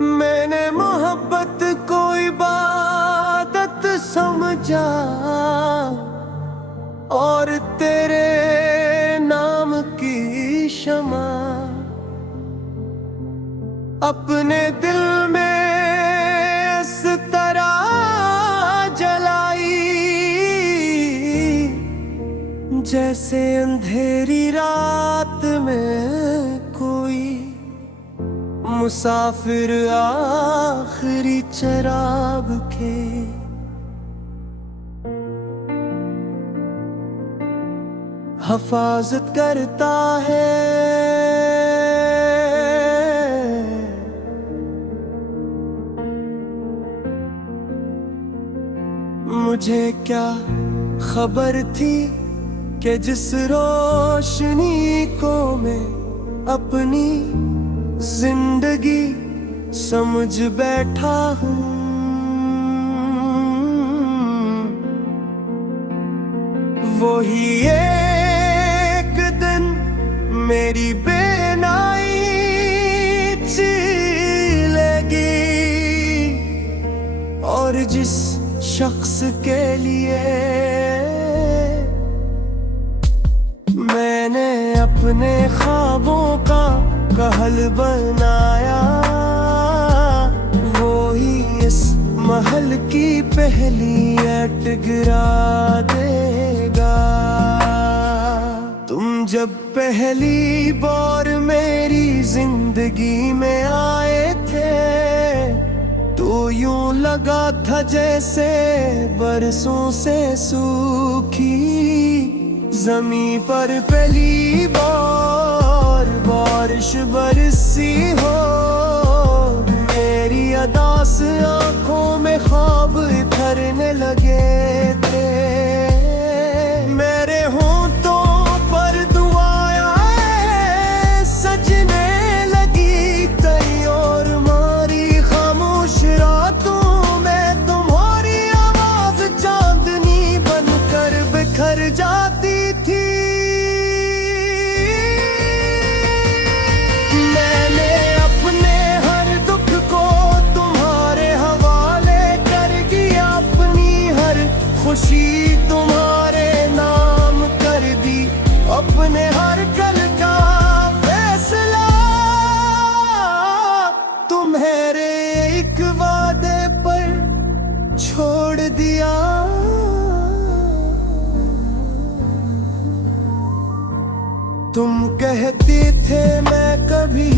मैंने मोहब्बत को इबादत समझा और तेरे नाम की शमा अपने दिल में इस तरह जलाई जैसे अंधेरी रात में कोई मुसाफिर आखिरी चराग के हिफाजत करता है। मुझे क्या खबर थी कि जिस रोशनी को मैं अपनी जिंदगी समझ बैठा हूँ, वही एक दिन मेरी बेनाई चलेगी। और जिस शख्स के लिए मैंने अपने ख्वाबों का कहल बनाया, वो ही इस महल की पहली ईंट गिरा देगा। तुम जब पहली बार मेरी जिंदगी में आए थे तो यूं लगा था जैसे बरसों से सूखी जमीन पर पहली बार बारिश बरसी हो। मेरी अदास आंखों में ख्वाब इतरने लगे थे, मेरे होंठों पर दुआएं सजने लगी कई और मारी खामोश रातों में तुम्हारी आवाज चांदनी बनकर बिखर जाती थी। मैंने अपने हर दुख को तुम्हारे हवाले कर दिया, अपनी हर खुशी तुम्हारे नाम कर दी, अपने हर कल का फैसला तुम्हारे एक वादे पर छोड़ दिया। तुम कहते थे मैं कभी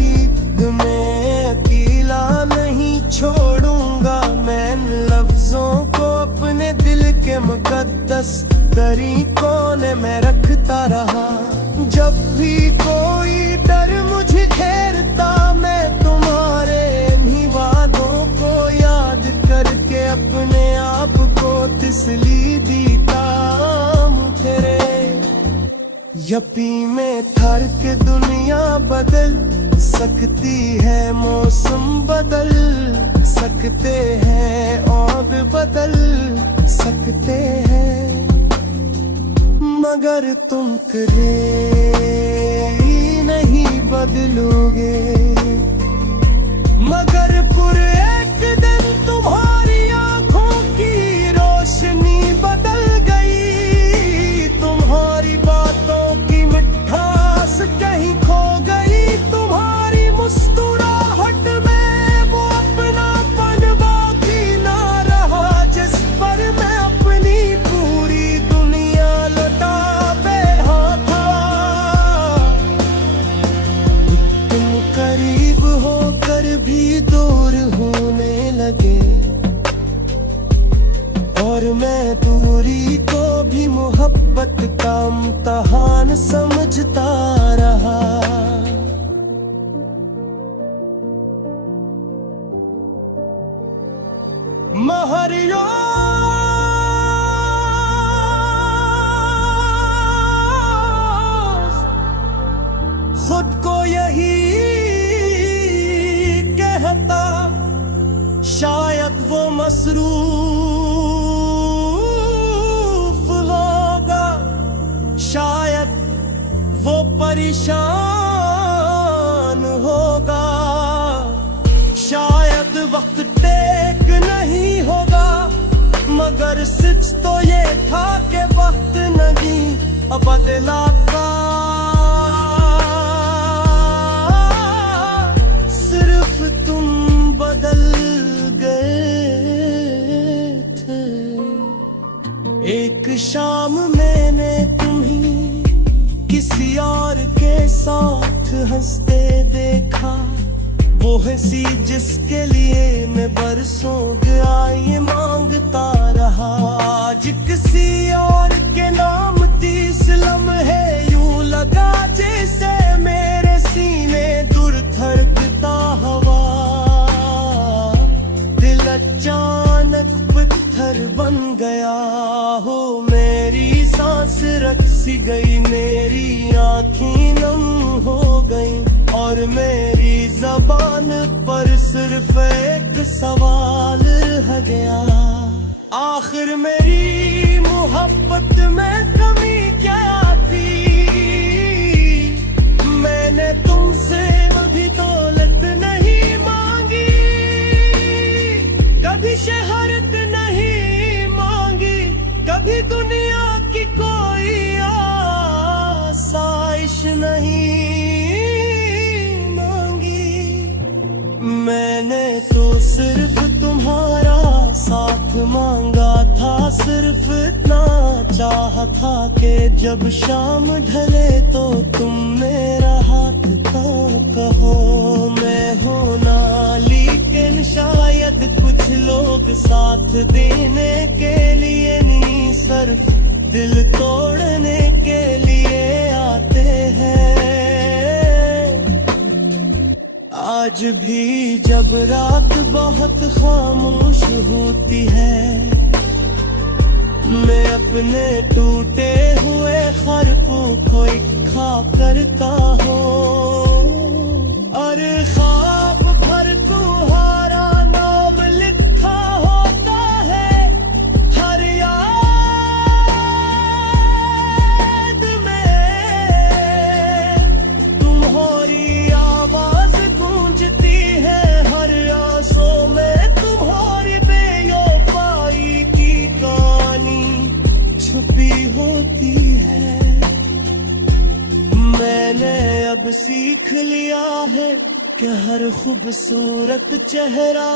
तुम्हें अकेला नहीं छोड़ूंगा, मैं इन लफ्जों को अपने दिल के मुकद्दस तरीकों ने मैं रखता रहा। जब भी कोई डर मुझे घेरता मैं तुम्हारे इन्हीं वादों को याद करके अपने आप को तसल्ली देता तेरे यपी में थर के दुनिया बदल सकती है, मौसम बदल सकते हैं और बदल सकते हैं, मगर तुम कभी नहीं बदलोगे। मगर पूरे एक दिन तुम्हारी आंखों की रोशनी बदल गई, तुम्हारी बातों की मिठास कहीं खो गई, तुम्हारी मुस्कुराहट में वो अपनापन बाकी ना रहा जिस पर मैं अपनी पूरी दुनिया लौटा बैठा था। तुम करीब होकर भी दूर होने लगे और मैं दूरी को भी मोहब्बत का इम्तिहान समझता रहा। महरियो खुद को यही कहता, शायद वो मसरूफ होगा, शायद वो परेशान होगा, शायद सच तो ये था कि वक्त नहीं अब बदला का, सिर्फ तुम बदल गए थे। एक शाम मैंने तुम्हें किसी और के साथ हंसते देखा, वो हंसी जिसके लिए मैं बरसों गया ये मांगता रहा। आज किसी और के नाम तीस लम्हे यूं लगा जैसे मेरे सीने दूर धड़कता हवा। दिल अचानक पत्थर बन गया हो, मेरी सांस रक सी गई, मेरी आँखें नम हो गई और मेरी ज़बान पर सिर्फ एक सवाल रह गया। आखिर मेरी मोहब्बत में कमी क्या थी? मैंने तुमसे कभी दौलत नहीं मांगी, कभी शोहरत नहीं मांगी, कभी दुनिया की कोई आसाइश नहीं मांगी। मैंने तो सिर्फ तुम्हारा साथ मांगा था, सिर्फ इतना चाहा था कि जब शाम ढले तो तुम मेरा हाथ कहो। मैं होना लेकिन शायद कुछ लोग साथ देने के लिए नहीं, सिर्फ दिल तोड़ने के लिए आते हैं। आज भी जब रात बहुत खामोश होती है, मैं अपने टूटे हुए खर को कोई खा करता हूँ और ख्वाब भर तुम्हारा नाम लिखा होता है हर याद में। तुम्हारी आवाज गूंजती है हर आंसू में, तुम्हारी बेवफाई की कहानी छुपी होती है। मैंने अब सीख लिया है कि हर खूबसूरत चेहरा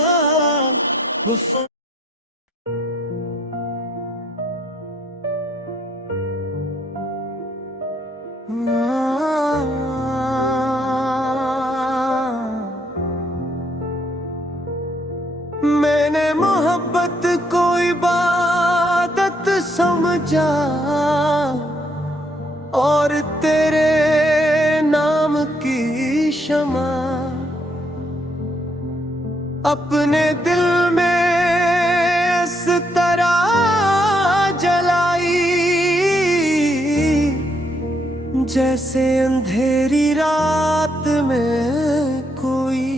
वफा। मैंने मोहब्बत को इबादत समझा और तेरे नाम की शमा अपने दिल में इस तरह जलाई जैसे अंधेरी रात में कोई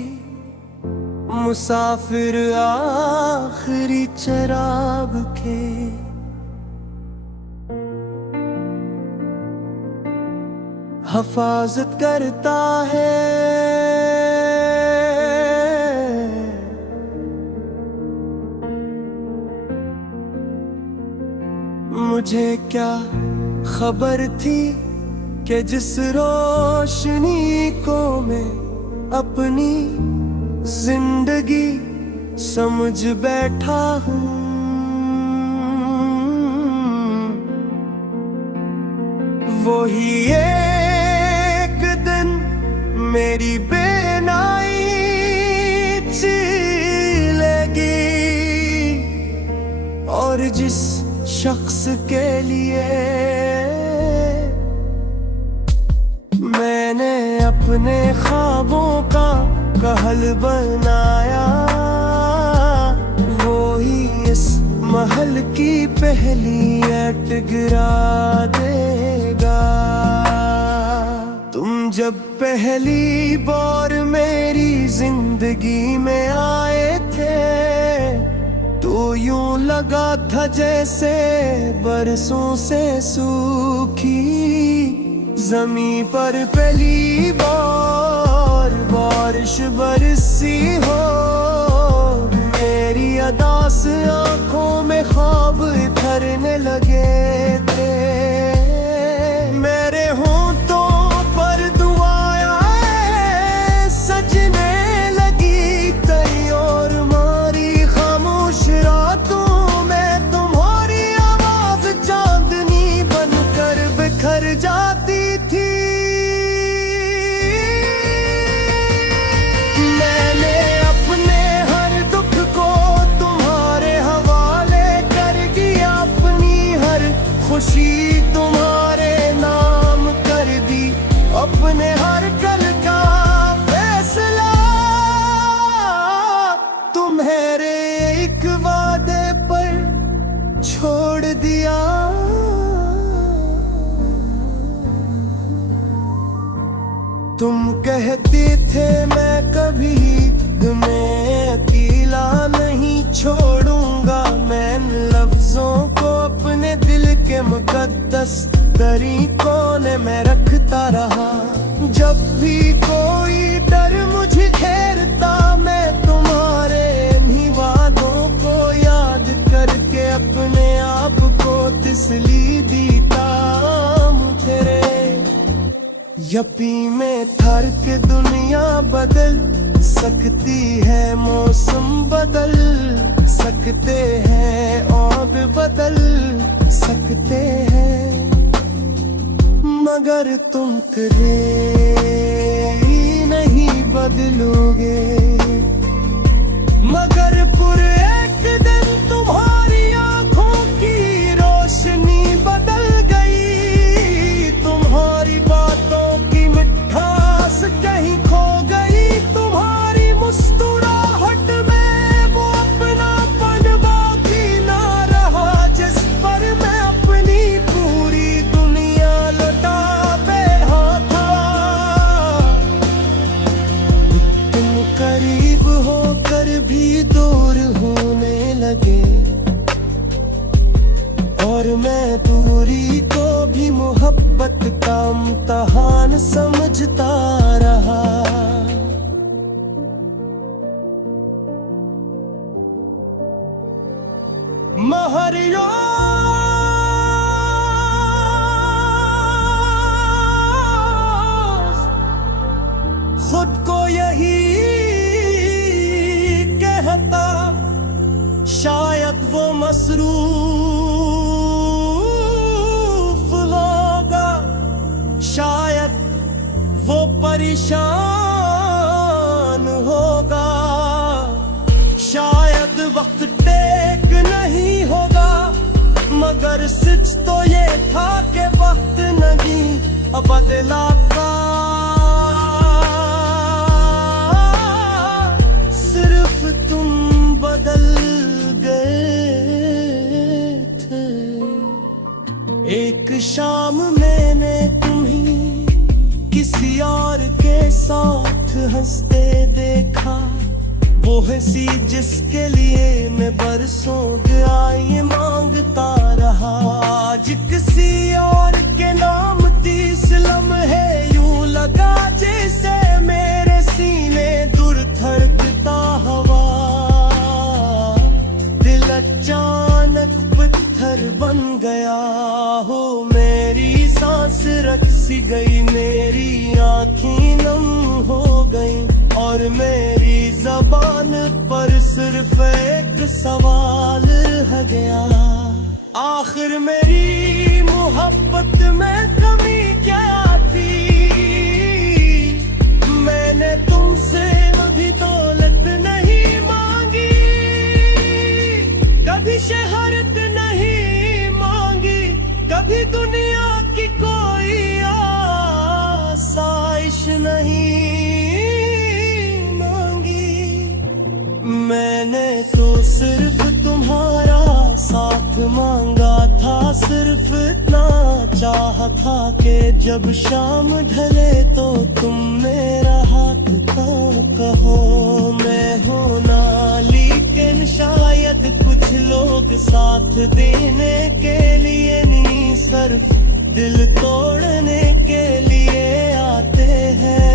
मुसाफिर आखिरी चराग के। हिफाजत करता है मुझे क्या खबर थी कि जिस रोशनी को मैं अपनी जिंदगी समझ बैठा हूँ, वही एक दिन मेरी बेनाई छीलेगी। और जिस शख्स के लिए मैंने अपने ख्वाबों का कहल बनाया, वो ही इस महल की पहली ईंट गिरा देगा। तुम जब पहली बार मेरी जिंदगी में आए थे तो यूं लगा था जैसे बरसों से सूखी ज़मीं पर पहली बार बारिश बरसी हो। मेरी अदास आंखों में ख्वाब इधर मुकद्दस तरीकों ने मैं रखता रहा। जब भी कोई डर मुझे घेरता, मैं तुम्हारे इन्हीं वादों को याद करके अपने आप को तसल्ली देता तेरे। यकीन में थर के दुनिया बदल सकती है, मौसम बदल सकते हैं और बदल सकते हैं, मगर तुम कभी नहीं बदलोगे। मगर पूरे एक दिन तुम्हारी आंखों की रोशनी बदल गई, तुम्हारी बातों की मिठास कहीं खो गई, तुम्हारी मुस्कुराहट में वो अपनापन बाकी ना रहा, जिस पर मैं अपनी पूरी दुनिया लौटा बैठा था। तुम करीब होकर भी दूर होने लगे, और मैं दूरी को भी मोहब्बत का इम्तिहान समझता रहा। महरियो खुद को यही कहता, शायद वो मसरूफ होगा, शायद वो परेशान होगा, शायद वक्त टेक नहीं होगा, मगर सच तो ये था कि वक्त नहीं अब बदला का, सिर्फ तुम बदल गए थे। एक शाम मैंने तुम्हें किसी और के साथ हंसते देखा, वो हंसी जिसके लिए मैं बरसों दुआएं मांगता रहा। आज किसी और के नाम तीस लम्हे यूं लगा जैसे मेरे सीने दूर धड़कता हवा, दिल अचानक पत्थर बन गया हो, मेरी सांस रक सी गई, मेरी आँखें नम हो गई, और मेरी ज़बान पर सिर्फ एक सवाल रह गया, आखिर मेरी मोहब्बत में कमी क्या थी। मैंने तुमसे कभी दौलत नहीं मांगी, कभी शोहरत नहीं मांगी, कभी दुनिया की कोई आसाइश नहीं मांगी। मैंने तो सिर्फ तुम्हारा साथ मांगा था, सिर्फ इतना चाहा था कि जब शाम ढले तो तुम मेरा हाथ तो कहो। मैं होना लेकिन शायद कुछ लोग साथ देने के लिए नहीं, सिर्फ दिल तोड़ने के लिए आते हैं।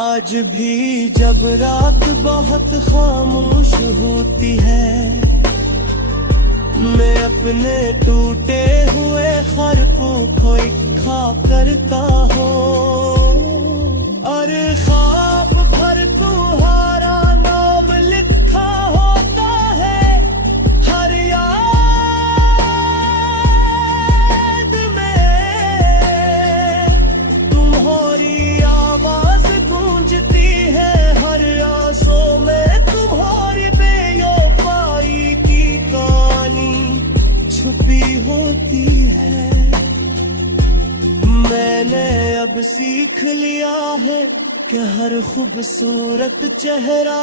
आज भी जब रात बहुत खामोश होती है, मैं अपने टूटे हुए ख्वाबों को इकट्ठा करता हूँ, और ख्वाब भर तुम्हारा नाम लिखा होता है हर याद में। तुम्हारी आवाज गूंजती है हर आंसू में, तुम्हारी बेवफाई की कहानी छुपी होती है। मैंने अब सीख लिया है कि हर खूबसूरत चेहरा